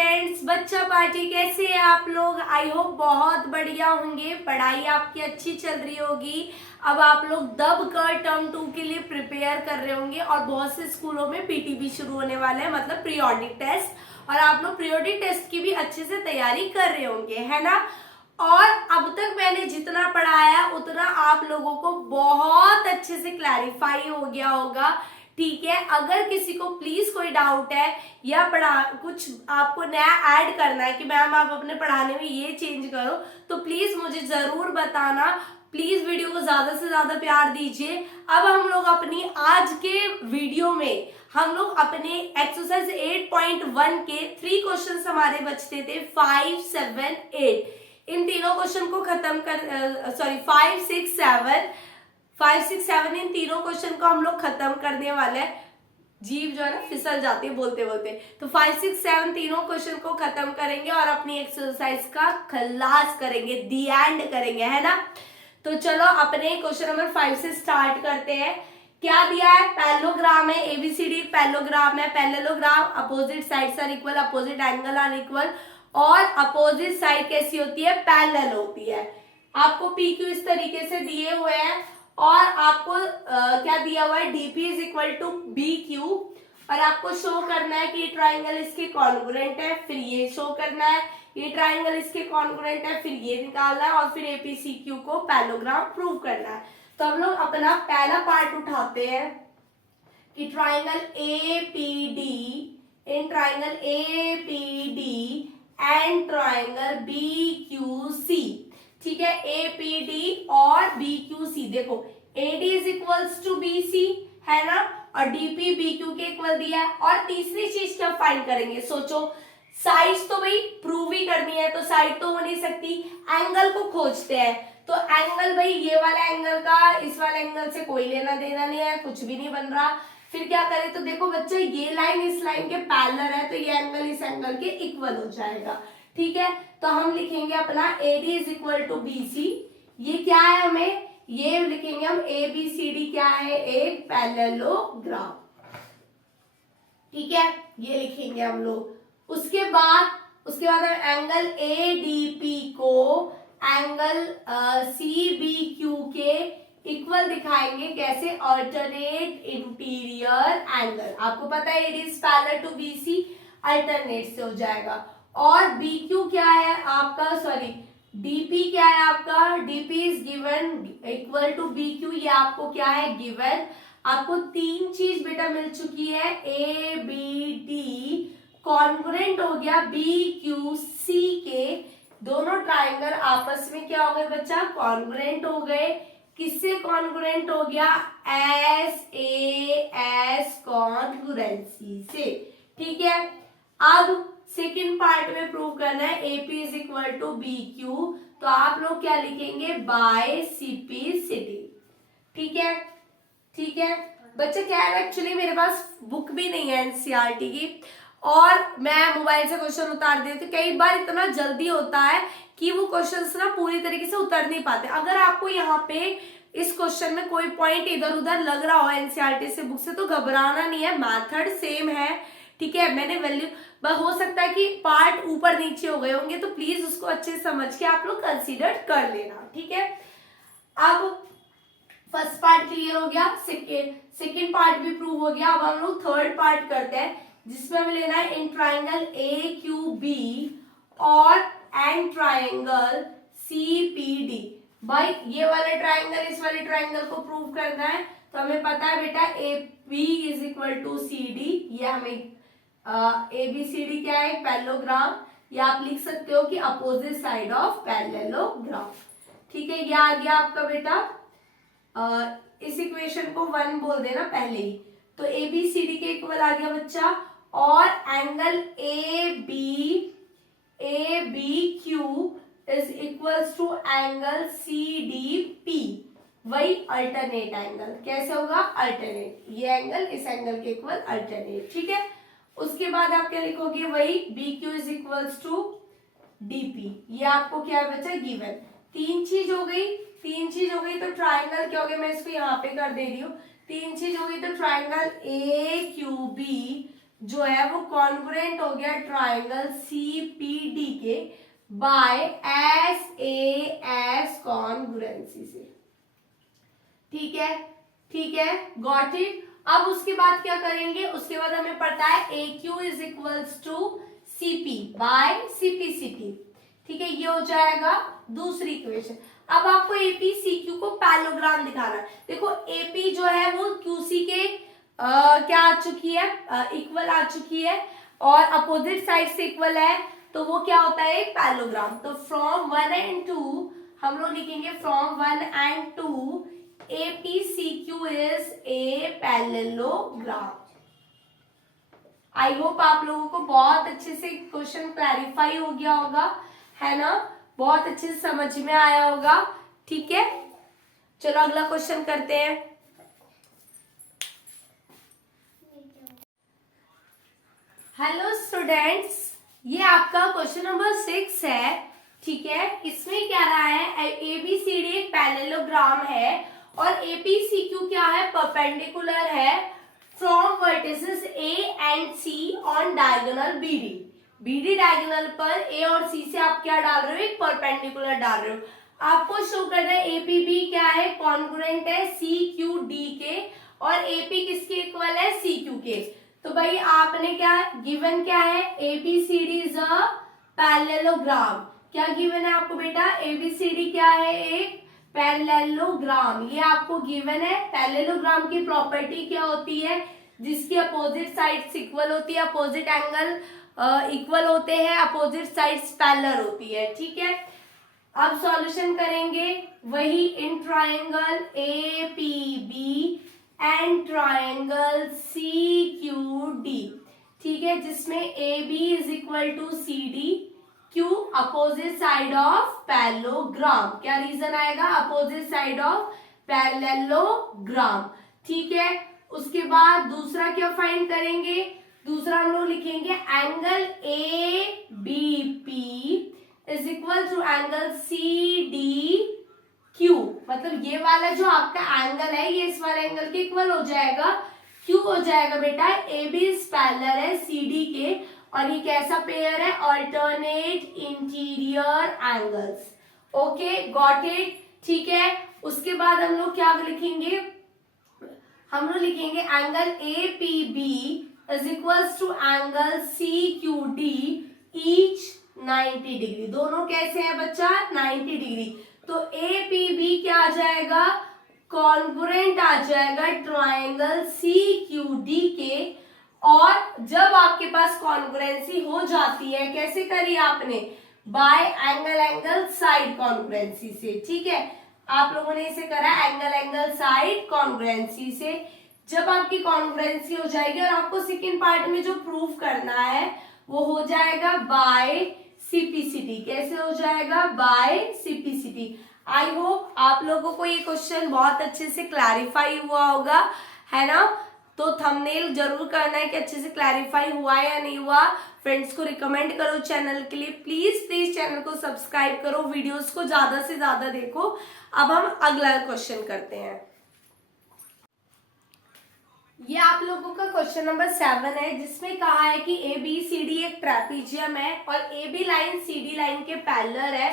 Friends, बच्चा party कैसे हैं आप लोग। आई होप बहुत बढ़िया होंगे। पढ़ाई आपकी अच्छी चल रही होगी। अब आप लोग दब कर टर्म 2 के लिए प्रिपेयर कर रहे होंगे और बहुत से स्कूलों में पीटी भी शुरू होने वाले हैं, मतलब पीरियोडिक टेस्ट। और आप लोग पीरियोडिक टेस्ट की भी अच्छे से तैयारी कर रहे होंगे, है ना। और अब तक मैंने जितना पढ़ाया उतना आप लोगों को बहुत अच्छे से क्लैरिफाई हो गया होगा, ठीक है। अगर किसी को प्लीज कोई डाउट है या कुछ आपको नया ऐड करना है कि मैम आप अपने पढ़ाने में ये चेंज करो, तो प्लीज मुझे जरूर बताना। प्लीज वीडियो को ज्यादा से ज्यादा प्यार दीजिए। अब हम लोग अपनी आज के वीडियो में हम लोग अपने एक्सरसाइज 8.1 के 3 क्वेश्चन हमारे बचते थे, 5, 7, 8। इन तीनों क्वेश्चन को खत्म कर 5, 6, 7 इन तीनों क्वेश्चन को हम लोग खत्म करने वाले हैं। जीभ जो है ना फिसल जाती है बोलते बोलते। तो 5, 6, 7 तीनों क्वेश्चन को खत्म करेंगे और अपनी एक्सरसाइज का खलास करेंगे, दी एंड करेंगे, है ना। तो चलो अपने क्वेश्चन नंबर 5 से स्टार्ट करते हैं। क्या दिया है? पैरेललोग्राम है, एबीसीडी पैरेललोग्राम है। Parallelogram opposite sides are equal, opposite angle are equal, और अपोजिट साइड कैसी होती है? पैरेलल होती है। आपको पी क्यू इस तरीके से दिए हुए हैं और आपको क्या दिया हुआ है? DP is equal to B Q, और आपको शो करना है कि ये ट्राइंगल इसके कॉन्ग्रुएंट है, फिर ये शो करना है ये ट्राइंगल इसके कॉन्ग्रुएंट है, फिर ये निकालना है और फिर एपीसीक्यू को पैरेललोग्राम प्रूव करना है। तो हम लोग अपना पहला पार्ट उठाते हैं कि triangle APD, in triangle APD and triangle BQC, ठीक है। एपीडी और बीक्यूसी, देखो AD is equals to BC, है ना, और डीपी बीक्यू के इक्वल दिया है। और तीसरी चीज क्या फाइंड करेंगे? सोचो, साइड्स तो भाई प्रूव ही करनी है, तो साइड तो हो नहीं सकती, एंगल को खोजते हैं। तो एंगल भाई ये वाला एंगल का इस वाले एंगल से कोई लेना देना नहीं है, कुछ भी नहीं बन रहा। फिर क्या करें? तो देखो बच्चा, ये लाइन इस लाइन के पैरेलल है, तो ये एंगल इस एंगल के इक्वल हो जाएगा, ठीक है। तो हम लिखेंगे अपना AD is equal to BC. ये क्या है? हमें ये लिखेंगे हम एबीसीडी क्या है? एक पैरेललोग्राम, ठीक है, ये लिखेंगे हम लोग। उसके बाद हम एंगल एडीपी को एंगल सीबीक्यू के इक्वल दिखाएंगे। कैसे? Alternate interior angle. आपको पता है AD is parallel to BC, alternate से हो जाएगा। और बीक्यू क्या है आपका? सॉरी, डीपी क्या है आपका? DP is given equal to BQ, ये आपको क्या है? गिवन। आपको 3 चीज बेटा मिल चुकी है। ए बी डी कॉन्ग्रुएंट हो गया बी क्यू सी के, दोनों ट्राइंगल आपस में क्या हो गए बच्चा? कॉन्ग्रुएंट हो गए। किससे कॉन्ग्रुएंट हो गया? एस ए एस कॉन्ग्रुएंसी से, ठीक है। अब सेकेंड पार्ट में प्रूव करना है AP is equal to B Q, तो आप लोग क्या लिखेंगे? बाय सीपीसिटी, ठीक है, ठीक है। बच्चे क्या है, एक्चुअली मेरे पास बुक भी नहीं है एनसीईआरटी की, और मैं मोबाइल से क्वेश्चन उतार देती हूँ। कई बार इतना जल्दी होता है कि वो क्वेश्चंस ना पूरी तरीके से उतर नहीं पाते। अगर आपको यहाँ पे इस क्वेश्चन में कोई पॉइंट इधर उधर लग रहा हो एनसीईआरटी से बुक से, तो घबराना नहीं है, मेथड सेम है, ठीक है। मैंने वैल्यू हो सकता है कि पार्ट ऊपर नीचे हो गए होंगे, तो प्लीज उसको अच्छे से समझ के आप लोग कंसीडर कर लेना, ठीक है। अब फर्स्ट पार्ट क्लियर हो गया, सेकेंड पार्ट भी प्रूव हो गया। अब हम लोग थर्ड पार्ट करते हैं, जिसमें हमें लेना है in triangle A Q B और and triangle C P D. भाई ये वाले ट्राइंगल इस वाले ट्राइंगल को प्रूव करना है, तो हमें पता है बेटा A B is equal to C D. ये हमें एबीसीडी क्या है? पैरेललोग्राम, या आप लिख सकते हो कि अपोजिट साइड ऑफ पैरेललोग्राम, ठीक है। ये आ गया आपका बेटा, इस इक्वेशन को 1 बोल देना पहले ही, तो एबीसीडी के इक्वल आ गया बच्चा। और angle A B Q is equals to angle C D P, वही अल्टरनेट एंगल। कैसे होगा? अल्टरनेट, ये एंगल इस एंगल के इक्वल, अल्टरनेट, ठीक है। उसके बाद आप क्या लिखोगे? वही B Q is equals to DP, ये आपको क्या है बच्चा? गिवन। 3 चीज हो गई, तो ट्राइंगल क्या हो गया? मैं इसको यहाँ पे कर दे रही हूँ। 3 चीज हो गई, तो ट्राइंगल ए क्यू बी जो है वो कॉन्ग्रुएंट हो गया ट्राइंगल CPD के बाय SAS कॉन्ग्रुएंसी से। ठीक है, ठीक है, गॉट इट। अब उसके बाद क्या करेंगे, उसके बाद हमें पता है AQ is equals to CP by CPCT। ठीक है, ये हो जाएगा दूसरी इक्वेशन। अब आपको AP CQ को पैरेललोग्राम दिखाना है। देखो AP जो है वो QC के क्या आ चुकी है, इक्वल आ चुकी है और अपोजिट साइड से इक्वल है, तो वो क्या होता है, एक पैरेललोग्राम। तो फ्रॉम 1 and 2 हम लोग लिखेंगे from 1 and 2 APCQ is a parallelogram. I hope आप लोगों को बहुत अच्छे से क्वेश्चन क्लैरिफाई हो गया होगा, है ना, बहुत अच्छे से समझ में आया होगा। ठीक है, चलो अगला क्वेश्चन करते हैं। हेलो स्टूडेंट्स, ये आपका क्वेश्चन नंबर 6 है। ठीक है, इसमें क्या रहा है, ABCD एक पैरेललोग्राम है और APCQ क्या है, परपेंडिकुलर है from vertices A and C on diagonal BD। BD diagonal पर A और C से आप क्या डाल रहे हो, एक परपेंडिकुलर डाल रहे हो। आपको शो करना है APB क्या है, कॉन्ग्रुएंट है CQD के और AP किसके इक्वल है, CQ के। तो भाई आपने क्या गिवन क्या है, ABCD इज अ पैरेललोग्राम। क्या गिवन है आपको बेटा, ABCD क्या है, एक पैरेललोग्राम, ये आपको गिवन है। पैरेललोग्राम की प्रॉपर्टी क्या होती है, जिसकी अपोजिट साइड्स इक्वल होती है, अपोजिट एंगल इक्वल होते हैं, अपोजिट साइड्स पैरेलल होती है। ठीक है, अब सॉल्यूशन करेंगे वही in triangle APB and triangle CQD। ठीक है, जिसमें AB is equal to CD, Q opposite side of parallelogram. क्या रीजन आएगा, अपोजिट साइड ऑफ पैरेललोग्राम। ठीक है, उसके बाद दूसरा क्या फाइंड करेंगे, दूसरा हम लोग लिखेंगे angle ABP is equal to angle CDQ। मतलब ये वाला जो आपका एंगल है ये इस वाले एंगल के इक्वल हो जाएगा। Q हो जाएगा बेटा AB पैरेलल है CD के और ये कैसा पेयर है, alternate interior angles. Okay, got it. ठीक है, उसके बाद हम लोग क्या लिखेंगे, हम लोग लिखेंगे angle APB is equals to angle CQD each 90 degree. दोनों कैसे हैं बच्चा, 90 डिग्री। तो APB क्या आ जाएगा, कॉन्ग्रुएंट आ जाएगा ट्राइंगल CQD के। और जब आपके पास कॉन्ग्रुएंसी हो जाती है, कैसे करी आपने, बाय एंगल साइड कॉन्ग्रुएंसी से। ठीक है, आप लोगों ने इसे करा एंगल साइड कॉन्ग्रुएंसी से। जब आपकी कॉन्ग्रुएंसी हो जाएगी और आपको सेकेंड पार्ट में जो प्रूफ करना है वो हो जाएगा बाय CPCT। कैसे हो जाएगा, बाय CPCT। आई होप आप लोगों को ये क्वेश्चन बहुत अच्छे से क्लैरिफाई हुआ होगा, है ना। तो थंबनेल जरूर करना है कि अच्छे से क्लैरिफाई हुआ या नहीं हुआ। फ्रेंड्स को रिकमेंड करो चैनल के लिए, प्लीज प्लीज चैनल को सब्सक्राइब करो, वीडियोस को ज्यादा से ज्यादा देखो। अब हम अगला क्वेश्चन करते हैं। ये आप लोगों का क्वेश्चन नंबर 7 है, जिसमें कहा है कि ABCD एक ट्रेपीजियम है और AB लाइन CD लाइन के पैरेलल है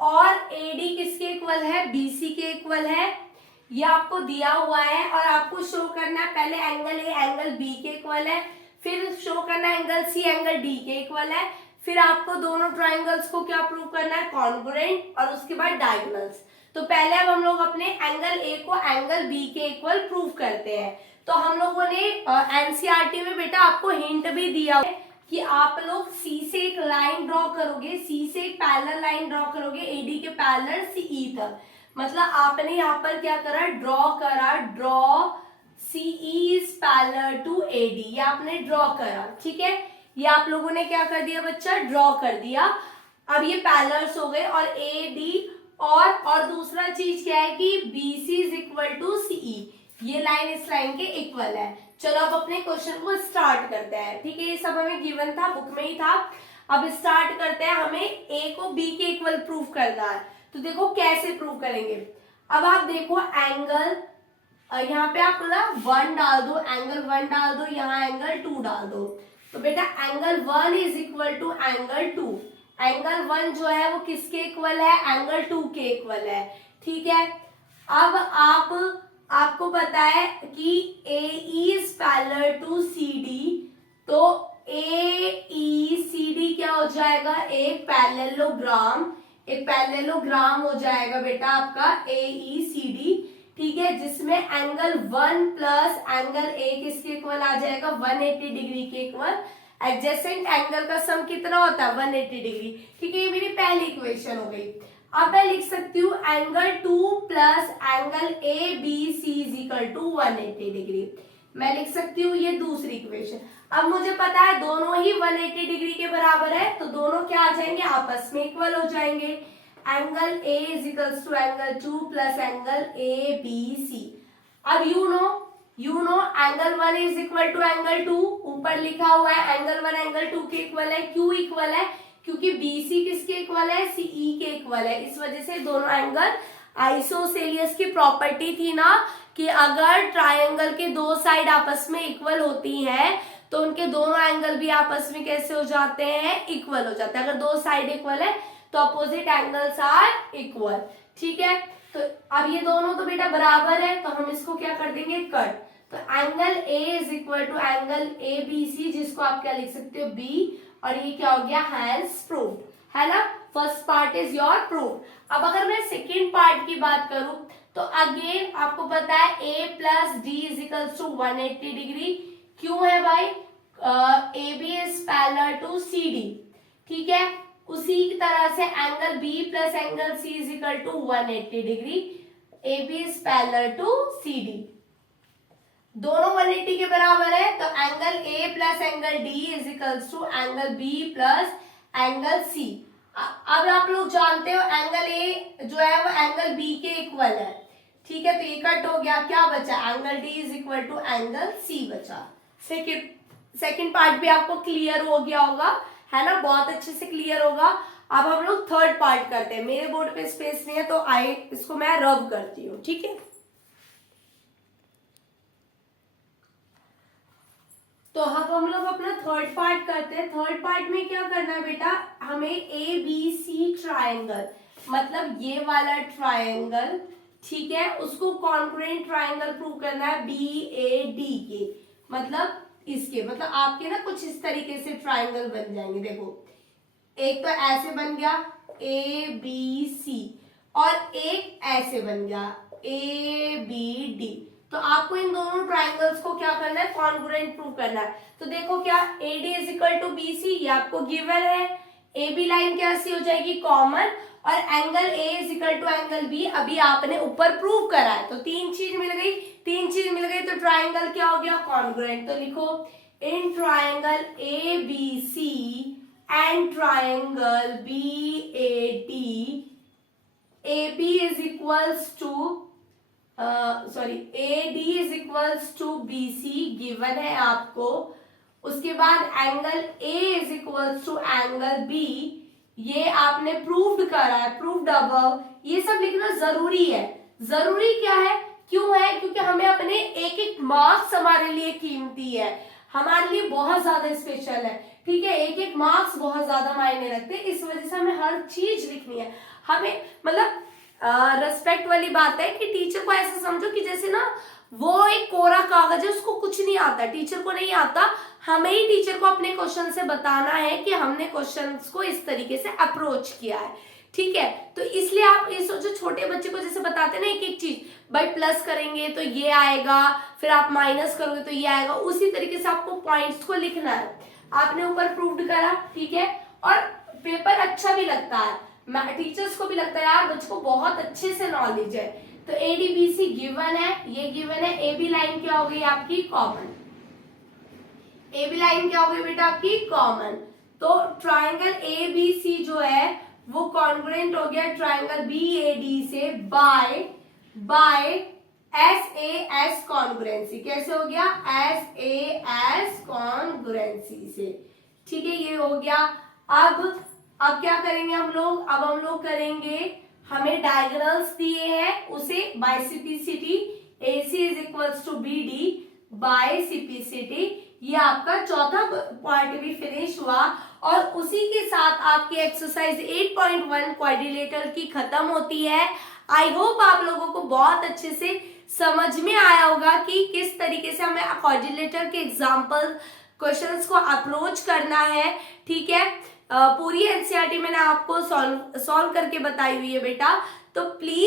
और AD किसके इक्वल है, BC के इक्वल है। ये आपको दिया हुआ है और आपको शो करना है पहले एंगल A एंगल B के इक्वल है, फिर शो करना है एंगल C एंगल D के इक्वल है, फिर आपको दोनों ट्राइंगल्स को क्या प्रूव करना है, कॉन्ग्रुएंट, और उसके बाद डायगोनल्स। तो पहले अब हम लोग अपने एंगल A को एंगल B के इक्वल प्रूव करते हैं। तो हम लोगों ने NCERT में बेटा आपको हिंट भी दिया है कि आप लोग C से एक लाइन ड्रॉ करोगे, C से एक पैरेलल लाइन ड्रॉ करोगे AD के पैरेलल CE तक। मतलब आपने यहाँ पर क्या करा, draw CE is parallel to AD, ये आपने ड्रॉ करा। ठीक है, ये आप लोगों ने क्या कर दिया बच्चा, ड्रॉ कर दिया। अब ये पैरेलल्स हो गए और AD और दूसरा चीज क्या है कि BC is equal to CE, ये लाइन इस लाइन के इक्वल है। चलो अब अपने क्वेश्चन को स्टार्ट करते हैं। ठीक है, ये सब हमें गिवन था, बुक में ही था। अब स्टार्ट करते हैं, हमें A को B के इक्वल प्रूव करना है। तो देखो कैसे प्रूव करेंगे। अब आप देखो एंगल यहाँ पे आप ना 1 डाल दो, एंगल 1 डाल दो, यहाँ एंगल 2 डाल दो। तो बेटा angle 1 is equal to angle 2। Angle 1 जो है वो किसके इक्वल है, एंगल 2 के इक्वल है। ठीक है, अब आपको पता है कि AE is parallel to CD, तो AECD क्या हो जाएगा, एक पैरेललोग्राम हो जाएगा बेटा आपका AECD। ठीक है, जिसमें एंगल 1 प्लस एंगल A किसके इक्वल आ जाएगा, 180 डिग्री के इक्वल। एडजेसेंट एंगल का सम कितना होता है, 180 डिग्री। ठीक है, ये मेरी पहली इक्वेशन हो गई। अब मैं लिख सकती हूँ angle 2 plus angle ABC is equal to 180 degree. मैं लिख सकती हूँ ये दूसरी इक्वेशन। अब मुझे पता है दोनों ही 180 डिग्री के बराबर है, तो दोनों क्या आ जाएंगे, आपस में इक्वल हो जाएंगे। Angle A is equals to angle 2 plus angle ABC। अब you know angle 1 is equal to angle 2, ऊपर लिखा हुआ है एंगल 1 एंगल 2 के इक्वल है। क्यों इक्वल है, क्योंकि BC किसके इक्वल है, CE के इक्वल है। इस वजह से दोनों एंगल, आइसोसेलियस की प्रॉपर्टी थी ना कि अगर ट्रायंगल के दो साइड आपस में इक्वल होती हैं तो उनके दोनों एंगल भी आपस में कैसे हो जाते हैं, इक्वल हो जाते हैं। अगर दो साइड इक्वल है तो अपोजिट एंगल्स आर इक्वल। ठीक है, तो अब ये दोनों तो बेटा बराबर है, तो हम इसको क्या कर देंगे, कट। तो angle A is equal to angle ABC, जिसको आप क्या लिख सकते हो, B, और ये क्या हो गया, हैज प्रूव्ड, है ना। First part is your proved. अब अगर मैं सेकेंड पार्ट की बात करूं तो अगेन आपको पता है A plus D is equal to 180 degree. क्यों है भाई, AB is parallel to CD। ठीक है, उसी तरह से angle B plus angle C is equal to 180 degree. AB is parallel to CD, दोनों 180 के बराबर है, तो angle A plus angle D is equal to angle B plus angle C। अब आप लोग जानते हो एंगल A जो है वो एंगल B के इक्वल है। ठीक है, तो ये कट हो गया, क्या बचा, angle D is equal to angle C बचा। सेकेंड पार्ट भी आपको क्लियर हो गया होगा, है ना, बहुत अच्छे से क्लियर होगा। अब हम लोग थर्ड पार्ट करते हैं। मेरे बोर्ड पे स्पेस नहीं है तो इसको मैं रब करती हूँ। ठीक है, तो अब हम लोग अपना थर्ड पार्ट करते हैं। थर्ड पार्ट में क्या करना है बेटा, हमें ABC ट्रायंगल, मतलब ये वाला ट्रायंगल, ठीक है, उसको कॉन्ग्रुएंट ट्रायंगल प्रूव करना है BAD के, मतलब इसके, मतलब आपके ना कुछ इस तरीके से ट्रायंगल बन जाएंगे। देखो, एक तो ऐसे बन गया ABC, और एक ऐसे बन गया ABD। तो आपको इन दोनों ट्राइंगल्स को क्या करना है, कॉन्ग्रुएंट प्रूव करना है। तो देखो क्या, AD is equal to BC, ये आपको गिवन है। AB लाइन कैसी हो जाएगी, कॉमन, और angle A is equal to angle B अभी आपने ऊपर प्रूव करा है, तो तीन चीज मिल गई, तो ट्राइंगल क्या हो गया, कॉन्ग्रुएंट। तो लिखो, in triangle ABC and triangle BAD, AB is equals to AD is equals to BC given है आपको। उसके बाद angle A is equals to angle B, ये आपने प्रूव्ड करा है, प्रूव्ड अबव। ये सब लिखना जरूरी है। जरूरी क्या है, क्यों है, क्योंकि हमें अपने एक एक मार्क्स हमारे लिए कीमती है, हमारे लिए बहुत ज्यादा स्पेशल है। ठीक है, एक एक मार्क्स बहुत ज्यादा मायने रखते हैं, इस वजह से हमें हर चीज लिखनी है। हमें मतलब रेस्पेक्ट वाली बात है कि टीचर को ऐसा समझो कि जैसे ना वो एक कोरा कागज है, उसको कुछ नहीं आता, टीचर को नहीं आता, हमें ही टीचर को अपने क्वेश्चन से बताना है कि हमने क्वेश्चंस को इस तरीके से अप्रोच किया है। ठीक है, तो इसलिए आप ये सोचो, छोटे बच्चे को जैसे बताते ना एक एक चीज, भाई प्लस करेंगे तो ये आएगा, फिर आप माइनस करोगे तो ये आएगा, उसी तरीके से आपको पॉइंट्स को लिखना है। आपने ऊपर प्रूव्ड करा, ठीक है, और पेपर अच्छा भी लगता है, टीचर्स को भी लगता है यार बच्चों को बहुत अच्छे से नॉलेज है। तो ADBC गिवन है, ये गिवन है। AB लाइन क्या हो गई आपकी, कॉमन। AB लाइन क्या हो गई बेटा आपकी, कॉमन। तो ट्राइंगल ABC जो है वो कॉन्ग्रुएंट हो गया ट्राइंगल BAD से बाय SAS कॉन्ग्रुएंसी। कैसे हो गया, SAS कॉन्ग्रुएंसी से। ठीक है, ये हो गया। अब क्या करेंगे हम लोग, अब हम लोग करेंगे, हमें डायगोनल्स दिए हैं, उसे बाइसेप्टिसिटी AC is equals to BD by CPCT। ये आपका चौथा पार्ट भी फिनिश हुआ और उसी के साथ आपकी एक्सरसाइज 8.1 क्वाड्रिलेटरल की खत्म होती है। आई होप आप लोगों को बहुत अच्छे से समझ में आया होगा कि किस तरीके से हमें क्वाड्रिलेटरल के एग्जाम्पल क्वेश्चंस को अप्रोच करना है। ठीक है, पूरी एनसीईआरटी मैंने आपको सॉल्व करके बताई हुई है बेटा, तो प्लीज